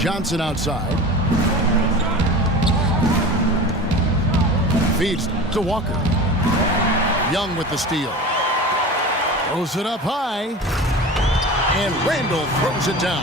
Johnson outside. Feeds to Walker. Young with the steal. Throws it up high. And Randall throws it down.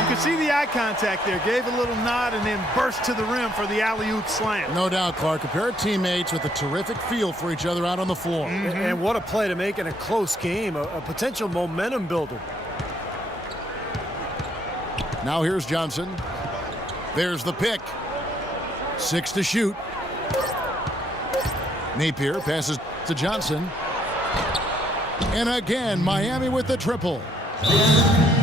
You can see the eye contact there. Gave a little nod and then burst to the rim for the alley-oop slam. No doubt, Clark. A pair of teammates with a terrific feel for each other out on the floor. And what a play to make in a close game. A potential momentum builder. Now here's Johnson. There's the pick. 6 to shoot. Napier passes to Johnson. And again, Miami with the triple.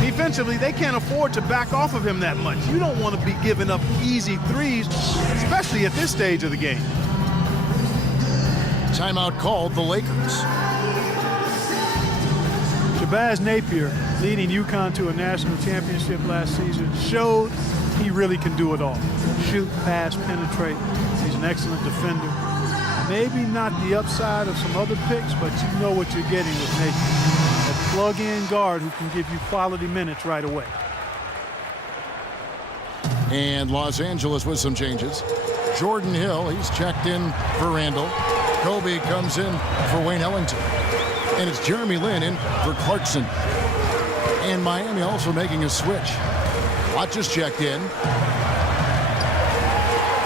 Defensively, they can't afford to back off of him that much. You don't want to be giving up easy threes, especially at this stage of the game. Timeout called the Lakers. Shabazz Napier, leading UConn to a national championship last season, showed he really can do it all. Shoot, pass, penetrate. He's an excellent defender. Maybe not the upside of some other picks, but you know what you're getting with Napier. A plug-in guard who can give you quality minutes right away. And Los Angeles with some changes. Jordan Hill, he's checked in for Randall. Kobe comes in for Wayne Ellington. And it's Jeremy Lin in for Clarkson. And Miami also making a switch. Hodges checked in.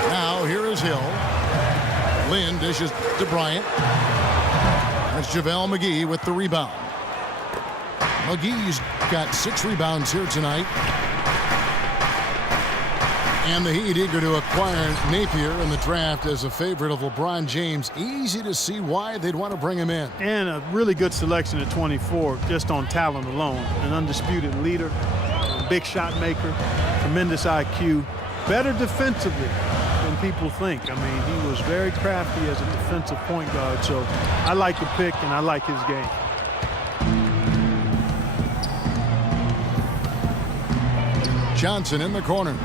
Now here is Hill. Lin dishes to Bryant. It's JaVale McGee with the rebound. McGee's got 6 rebounds here tonight. And the Heat eager to acquire Napier in the draft as a favorite of LeBron James. Easy to see why they'd want to bring him in. And a really good selection at 24, just on talent alone. An undisputed leader, a big shot maker, tremendous IQ, better defensively than people think. I mean, he was very crafty as a defensive point guard, so I like the pick and I like his game. Johnson in the corner.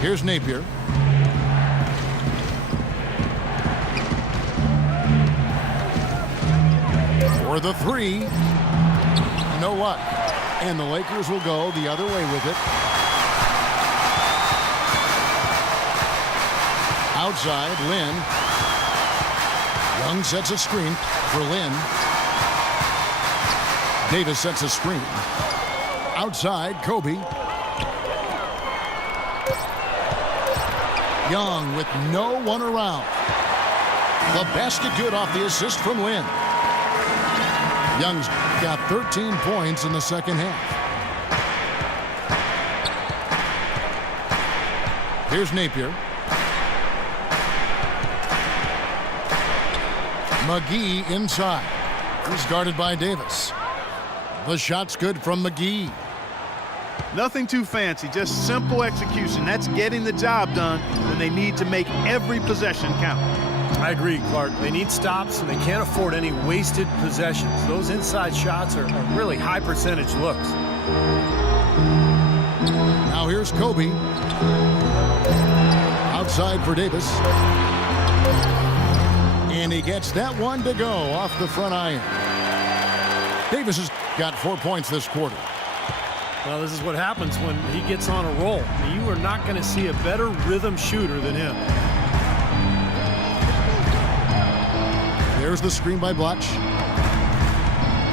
Here's Napier. For the 3. No luck. And the Lakers will go the other way with it. Outside, Lin. Young sets a screen for Lin. Davis sets a screen. Outside, Kobe. Young with no one around. The basket good off the assist from Lin. Young's got 13 points in the second half. Here's Napier. McGee inside. He's guarded by Davis. The shot's good from McGee. Nothing too fancy, just simple execution. That's getting the job done when they need to make every possession count. I agree, Clark. They need stops, and they can't afford any wasted possessions. Those inside shots are really high percentage looks. Now here's Kobe. Outside for Davis. And he gets that one to go off the front iron. Davis has got 4 points this quarter. Well, this is what happens when he gets on a roll. You are not going to see a better rhythm shooter than him. There's the screen by Blatch.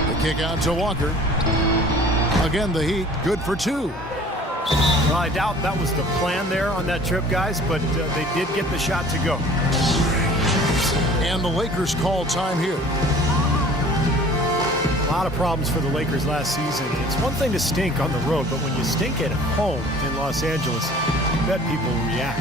The kick out to Walker. Again, the Heat good for 2. Well, I doubt that was the plan there on that trip, guys, but they did get the shot to go. And the Lakers call time here. A lot of problems for the Lakers last season. It's one thing to stink on the road, but when you stink at home in Los Angeles, I bet people react.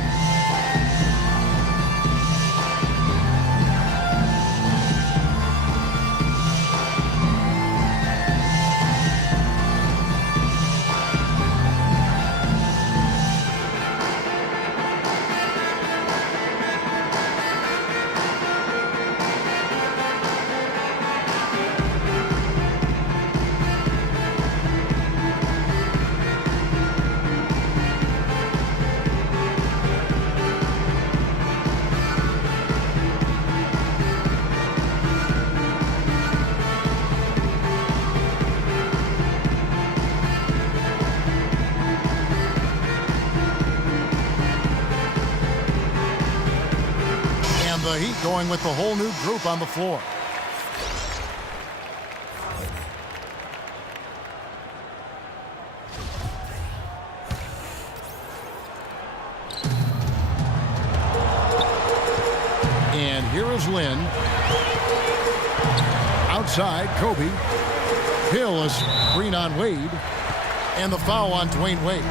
going with the whole new group on the floor. And here is Lynn. Outside, Kobe. Hill is screen on Wade. And the foul on Dwayne Wade.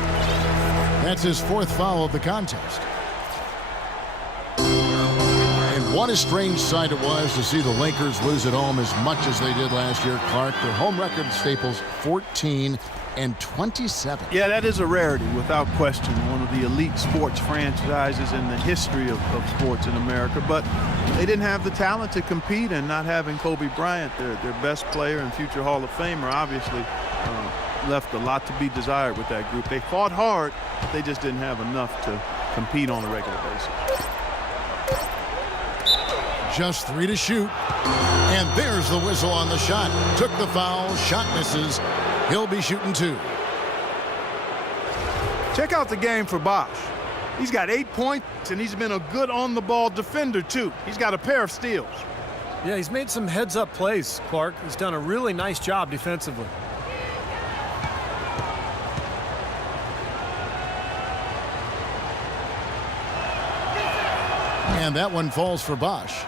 That's his 4th foul of the contest. And what a strange sight it was to see the Lakers lose at home as much as they did last year, Clark. Their home record at Staples, 14-27. Yeah, that is a rarity, without question. One of the elite sports franchises in the history of sports in America. But they didn't have the talent to compete, and not having Kobe Bryant, their best player and future Hall of Famer, obviously left a lot to be desired with that group. They fought hard, but they just didn't have enough to compete on a regular basis. Just 3 to shoot. And there's the whistle on the shot. Took the foul. Shot misses. He'll be shooting 2. Check out the game for Bosh. He's got 8 points, and he's been a good on-the-ball defender, too. He's got a pair of steals. Yeah, he's made some heads-up plays, Clark. He's done a really nice job defensively. And that one falls for Bosh.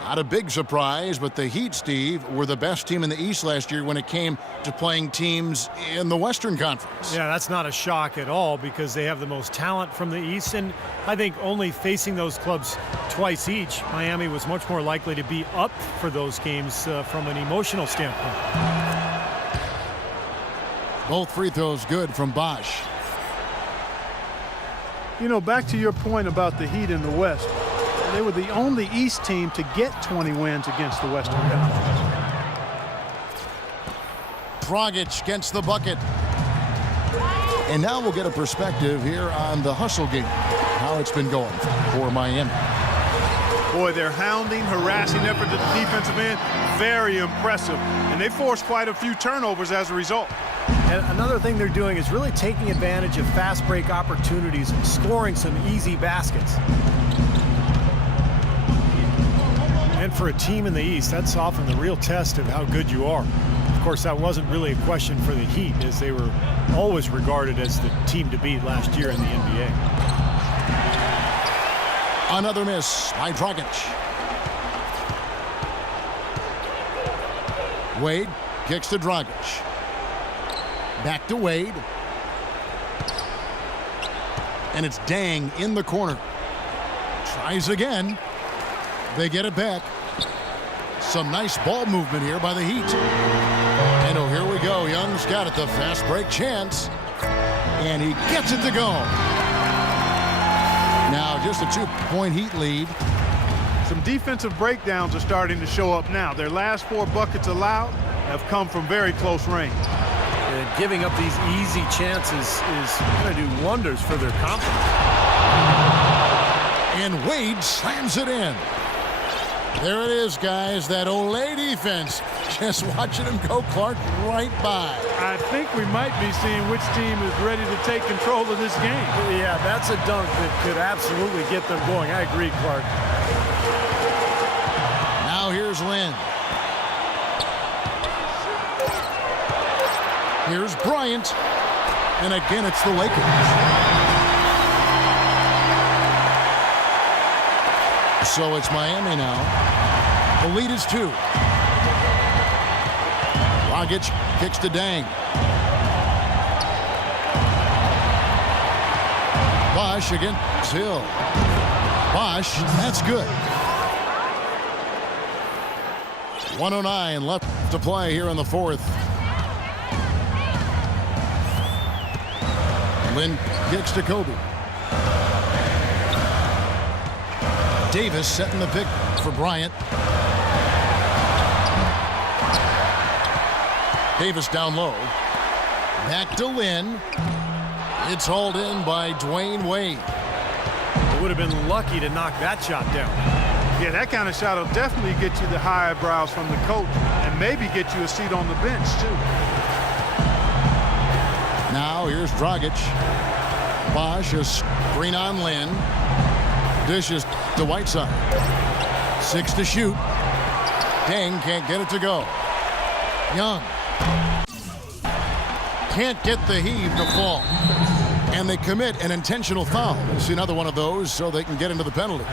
Not a big surprise, but the Heat, Steve, were the best team in the East last year when it came to playing teams in the Western Conference. Yeah, that's not a shock at all because they have the most talent from the East, and I think only facing those clubs twice each, Miami was much more likely to be up for those games from an emotional standpoint. Both free throws good from Bosh. You know, back to your point about the Heat in the West, they were the only East team to get 20 wins against the Western Conference. Dragic gets the bucket. And now we'll get a perspective here on the hustle game, how it's been going for Miami. Boy, their hounding, harassing effort at the defensive end, very impressive. And they forced quite a few turnovers as a result. And another thing they're doing is really taking advantage of fast break opportunities and scoring some easy baskets. And for a team in the East, that's often the real test of how good you are. Of course, that wasn't really a question for the Heat, as they were always regarded as the team to beat last year in the NBA. Another miss by Dragic. Wade kicks to Dragic. Back to Wade. And it's Dang in the corner. Tries again. They get it back. Some nice ball movement here by the Heat. And oh, here we go. Young's got it, the fast break chance. And he gets it to go. Now just a 2-point Heat lead. Some defensive breakdowns are starting to show up now. Their last 4 buckets allowed have come from very close range. And giving up these easy chances is going to do wonders for their confidence. And Wade slams it in. There it is, guys. That Olay defense. Just watching him go, Clark, right by. I think we might be seeing which team is ready to take control of this game. Yeah, that's a dunk that could absolutely get them going. I agree, Clark. Now here's Lynn. Here's Bryant. And again, it's the Lakers. So it's Miami now. The lead is 2. Dragic kicks to Dang. Bosh against Hill. Bosh, that's good. 1:09 left to play here in the 4th. Lynn kicks to Kobe. Davis setting the pick for Bryant. Davis down low. Back to Lynn. It's hauled in by Dwayne Wade. It would have been lucky to knock that shot down. Yeah, that kind of shot will definitely get you the high eyebrows from the coach and maybe get you a seat on the bench, too. Now here's Dragic. Bosh, a screen on Lynn. Dishes to Whiteside. 6 to shoot. Deng can't get it to go. Young can't get the heave to fall. And they commit an intentional foul. We'll see another one of those so they can get into the penalty.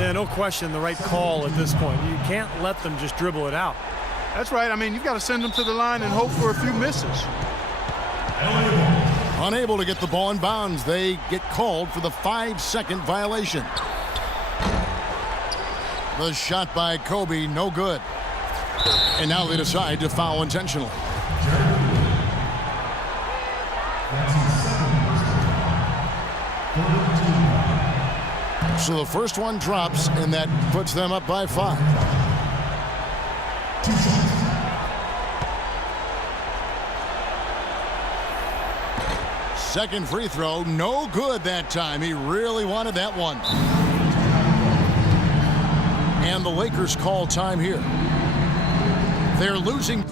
Yeah, no question, the right call at this point. You can't let them just dribble it out. That's right. I mean, you've got to send them to the line and hope for a few misses. Unable to get the ball in bounds, they get called for the 5-second violation. The shot by Kobe, no good. And now they decide to foul intentionally. So the first one drops, and that puts them up by 5. Second free throw, no good that time. He really wanted that one. And the Lakers call time here. They're losing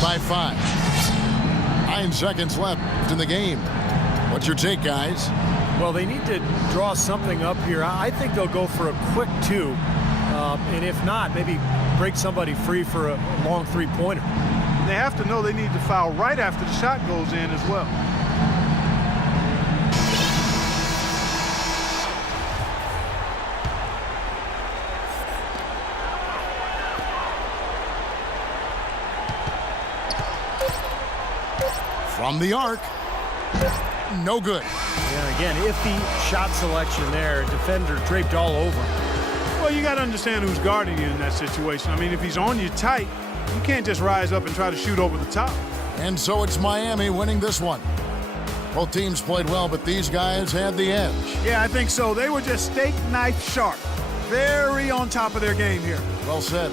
by 5. 9 seconds left in the game. What's your take, guys? Well, they need to draw something up here. I think they'll go for a quick 2. And if not, maybe break somebody free for a long three-pointer. They have to know they need to foul right after the shot goes in as well. From the arc. No good. Yeah, again, iffy shot selection there. Defender draped all over. Well, you got to understand who's guarding you in that situation. I mean, if he's on you tight, you can't just rise up and try to shoot over the top. And so it's Miami winning this one. Both teams played well, but these guys had the edge. Yeah, I think so. They were just steak knife sharp. Very on top of their game here. Well said.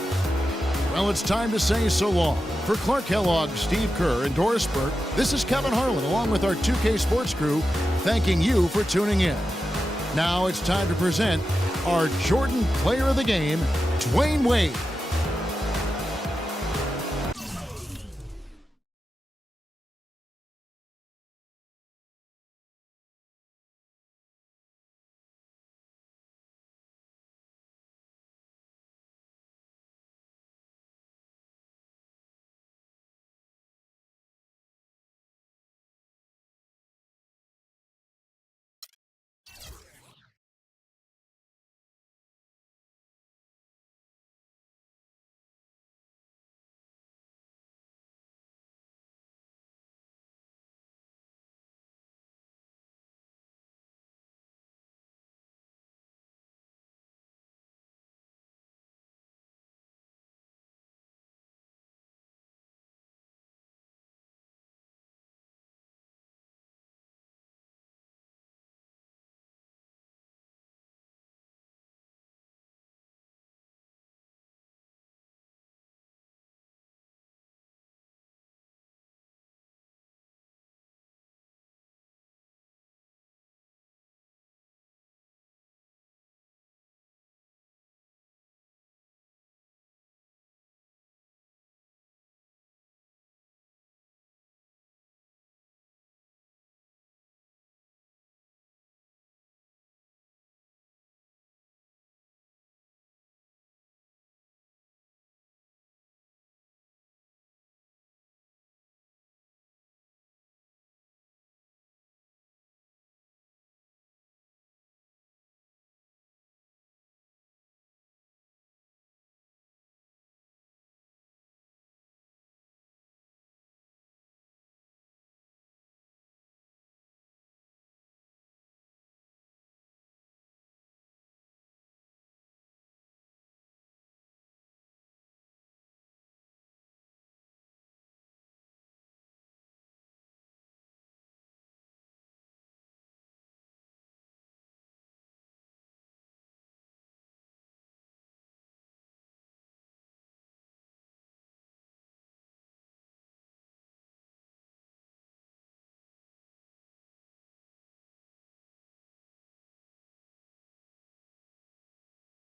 Well, it's time to say so long. For Clark Kellogg, Steve Kerr, and Doris Burke, this is Kevin Harlan, along with our 2K Sports crew, thanking you for tuning in. Now it's time to present our Jordan Player of the Game, Dwayne Wade.